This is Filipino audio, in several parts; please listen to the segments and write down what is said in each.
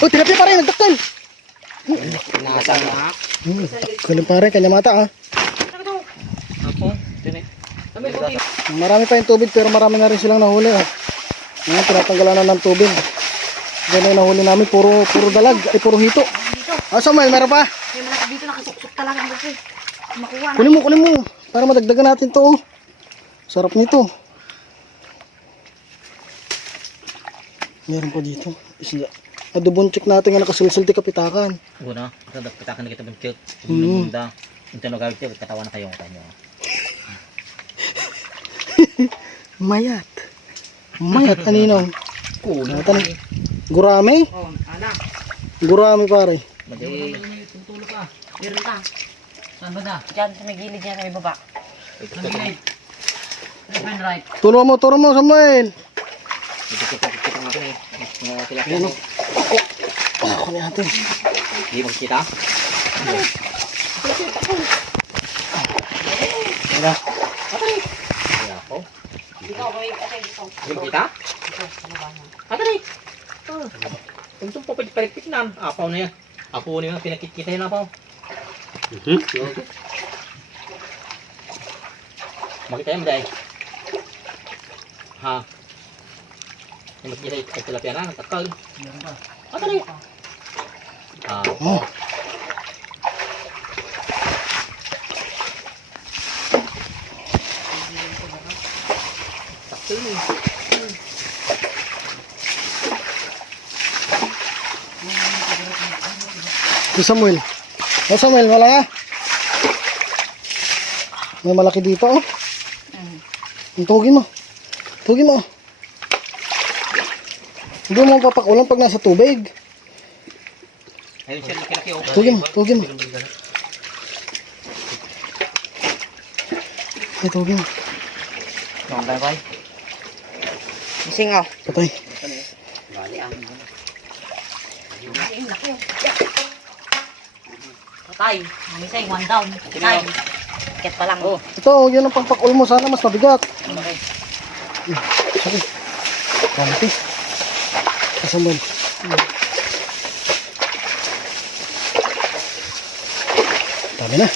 Oh, tilapia pare, nagdaktal. Nasa na. Galing pare, kanya mata ah. Ako, dini. Marami pa yung tubig pero marami na rin silang nahuli ah. Ngayon, tinatanggalan na ng tubig. Ganun yung nahuli namin, puro dalag, ay puro hito. Ah, Samuel, meron pa? May malaki dito, nakasuksok talaga ang laki. Makuha na. Kunin mo. Para madagdagan natin to oh. Sarap nito. Meron pa dito. Isla. Adobon check natin nga nakasulsul ti kapitakan. Guna, pitakan na kita bunchot. Bunda. Ito na gawin ito, katawa na kayo ng Mayat. Mayat aninong. Natan. Gurame? Oh, ala. Gurame pare. Madi. Tutulog ka. Meron ka. Saan ba na? Diyan, sa may gilid niya, sa may baba. Right. Turo mo Samuel. Kita natin eh. Tilapia. Ano? Ako na natin. Di magkita? Tara. Kaya ako. Dito, kaway, atay dito. Di magkita? Dito, sa baba niya. Atari! Untung po palit-palit na. Apaw na yan. Apo na yung pinakikita yun apaw. Makita yan day. Ha? Yung makikita ay tilapia na. Nagtakal. Atari! Apaw. Takal na eh. Si Samuel. Oh Samuel, wala nga. May malaki dito oh. Tugin mo. Hindi mo papakulang pag nasa tubig. Ayun siya laki-laki oh. Tugin mo. Ay, tugin mo. Yung bye-bye. Ising oh. Patay. Bali ang Ay, laki oh. Patay. Mamisay, one down. Patay. Tiket pa lang. Oh. Ito, yun ang pagpakul mo. Sana mas mabigat. Okay. Sorry. Kampi. Samuel. Dami na.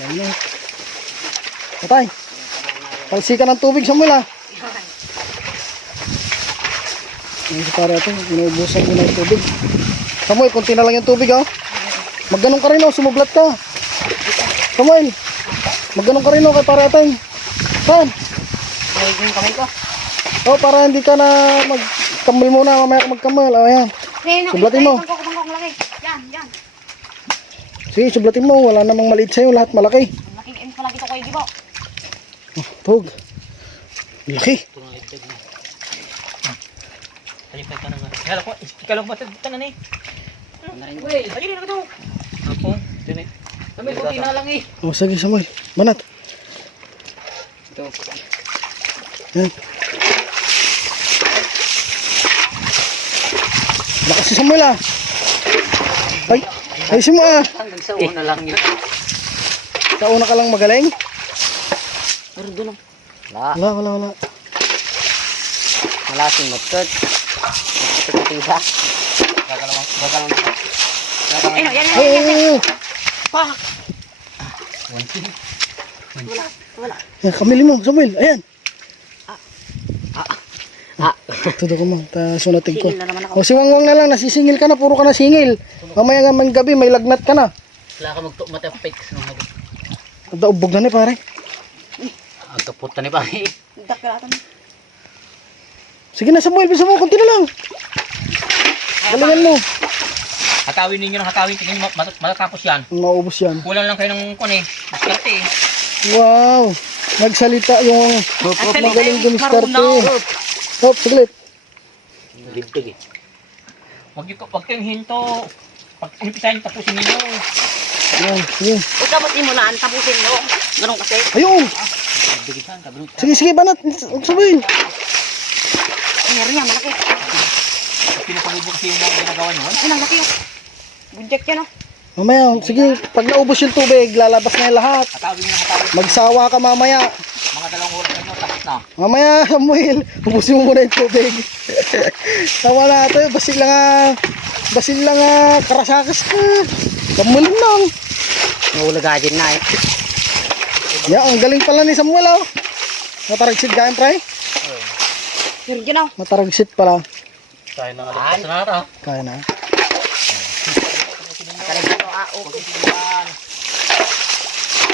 Dami na. Patay. Palsikan ng tubig, Samuel ah. Yung pare ito, inuubusan mo na yung tubig. Samuel, kunti na lang yung tubig oh. Magganong ka rin oh, sumublat ka. Samuel, magganong ka rin oh kay pare ito. Saan? Ay, yung kamay ko. Oh, para hindi ka na magkamay muna, mamaya ka magkamay. Oh, ayan. Sublatin mo. Tangkok, malaki. Yan. Sige, sublatin mo. Wala namang maliit sa'yo, lahat malaki. Ang laking M pala dito ko, Gibo. Oh, tug. Laki. Talipay ka na nga. Kala ko, ikalang ba ito na eh. Uy, ayun na ito. Ako, dini. Kami, puti na lang eh. Oh, sige, Samuel. Banat. Ito. Yan. Lakas si Samuel ah. Ay, ayusin mo ah. Hanggang sa una lang yun. Sa una ka lang magaling. Pero doon oh. Wala. Malasing matkot. Magkatitida. Gagalawang. Ayun, yan. Ay. Pak! Wala. Yan, kamili mo, Samuel. Ayan. Tudo ko mo. Sunatig ko. Singil na naman ako. O, siwangwang na lang. Nasisingil ka na. Puro ka na singil. Mamaya nga mang gabi, may lagnat ka na. Wala ka magto-matapix. Daubog na ni pare. Agkapot na ni pare. Dakilatan. Sige na, Samuel. Bisa mo. Kunti na lang. Galingan mo. Hatawin ninyo ng hatawin. Tingnan nyo matatapos yan. Maubos yan. Kulang lang kayo ng kone. Diskarte eh. Wow. Nagsalita yung magaling dumiskarte. Hop, saglit. Libtig eh. Huwag kayong hinto. Pag inipisahin, tapusin ninyo. Ayan, sige. Huwag ka masimulaan, tapusin mo. Ganun kasi. Ayun. Bigisan, kabunot. Sige, banat. Sabihin. Meron niya, malaki. Pinapalubo kasi yung mga ginagawa nyo. Ay, ang laki oh. Budget yan oh. Mamaya, sige. Pag naubos yung tubig, lalabas na yung lahat. Hatawin nyo ng hatawin. Magsawa ka mamaya. Mga 2 oras na nyo. na. Mamaya, Samuel, ubusin mo muna yung tubig. Tawa na ito, basil lang karasakas ka. Samuel lang. Mahulagajin na eh. Ya, ang galing pala ni Samuel, oh. Mataragsit ka, pre? Yun ginaw. Mataragsit pala. Tayo na alas sa nara. Kaya na. Karin ko okay.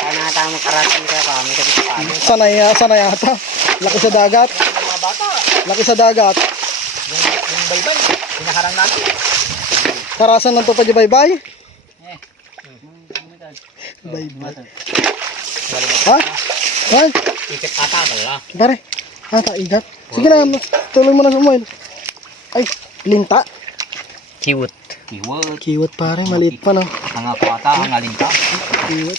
Kaya na tayo magkarating kaya kami sa bispan. Sanay ata. Laki sa dagat. Mga bata. Laki sa dagat. Yung baybay. Pinaharang natin. Karasan ng tupad yung baybay. Eh. Baybay. Ha? Ha? Ikit ata. Wala. Pare. Igat. Sige na, tuloy mo na Samuel. Ay, linta. Kiwot. Kiwot. Kiwat pare, maliit pa no. Ang ata. Ang alinta. Kiwat.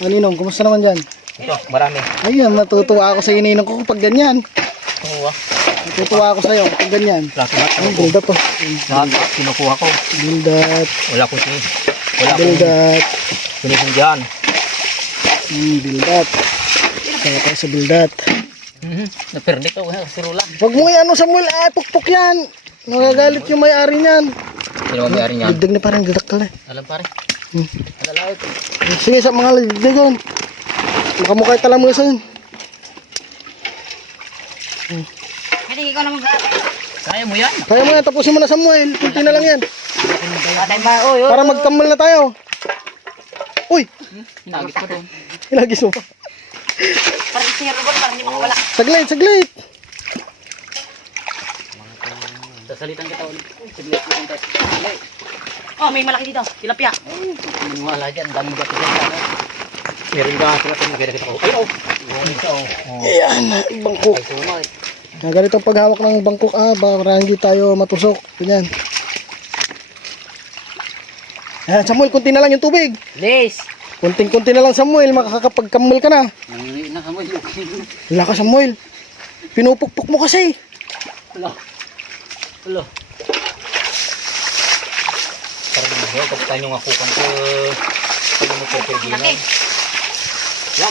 Ninong, kumusta naman dyan? Ito. Marami. Ayun, natutuwa ako sa Ninong ko kapag ganyan. Oo. Natutuwa ako sa'yo kapag ganyan. Lahat. Ay, bildat to. Lahat. Kinukuha ko. Bildat. Wala akong Bildat. sinisindihan. Bildat. Kaya tayo sa bildat. Naperdik ako. Sirula. Huwag mo ano Samuel, pukpuk yan. Nagagalit yung may-ari niyan. Sino may-ari niyan? Ligdag na parang dadaktal eh. Alam pare. Hmm. Alalawit. Sige sa mga ligdag yun. Makamukha talamusan. Hindi, ikaw naman ba? Kaya mo yan. Kaya mo yan, tapusin mo na Samuel. Kunti na lang yan. Patay ba? Oy, Para magkamal na tayo. Uy! Hinagis pa doon. Ilagis mo pa. Parang si Robot, parang hindi makawala. Saglit. Sasalitan kita ulit. Saglit ko yung test. Oh, may malaki dito. Tilapia. Wala dyan. Daming gato dyan. Meron ka sila kung magkita kita ko. Ay, oh. Ito, oh. Ayan, bangkok. Ay, sumay. Ganito ang paghawak ng bangkok. Para hindi tayo matusok. Ganyan. Ayan, Samuel, kunti na lang yung tubig. Liz. Kunting-kunti na lang Samuel. Makakapagkamal ka na. Nangiwi na kamo. Wala ka Samuel. Pinupukpuk mo kasi. Wala. Parang mahal. Kapag tayo nga kukan ko. Kaya mo ko perginan. Malaki.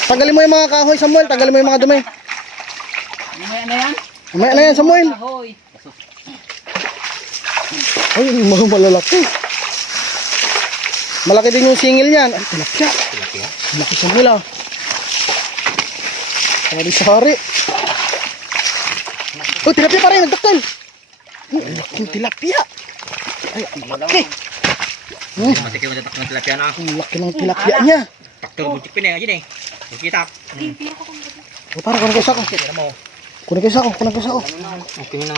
Tanggalin mo yung mga kahoy Samuel. Tanggalin mo yung mga dumi. Mamaya na yan. Mamaya na yan Samuel. Ahoy. Ay, malalaki. Malaki din yung singil niyan. Ay, tilapia. Tilapia. Malaki Samuel ah. Sari-sari. Oh, tilapia pa rin. Nagdaktal. Ang laking tilapia. Ay, ang laki. Masakit mo tatak ng tilapia na. Ang laki ng tilapia niya. Takto, buntik pin eh. Ayan eh. Kita. O, para kunin ko sa ako. Kita mo. Kunin ko sa ako. Okay na.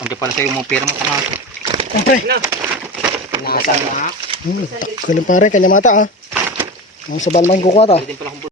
Andiyan pala sa'yo mga pera mo. Pre. Nasa na. Galing pare, kanya mata ah. Ang sabal making kukuha ta. Pwede pala akong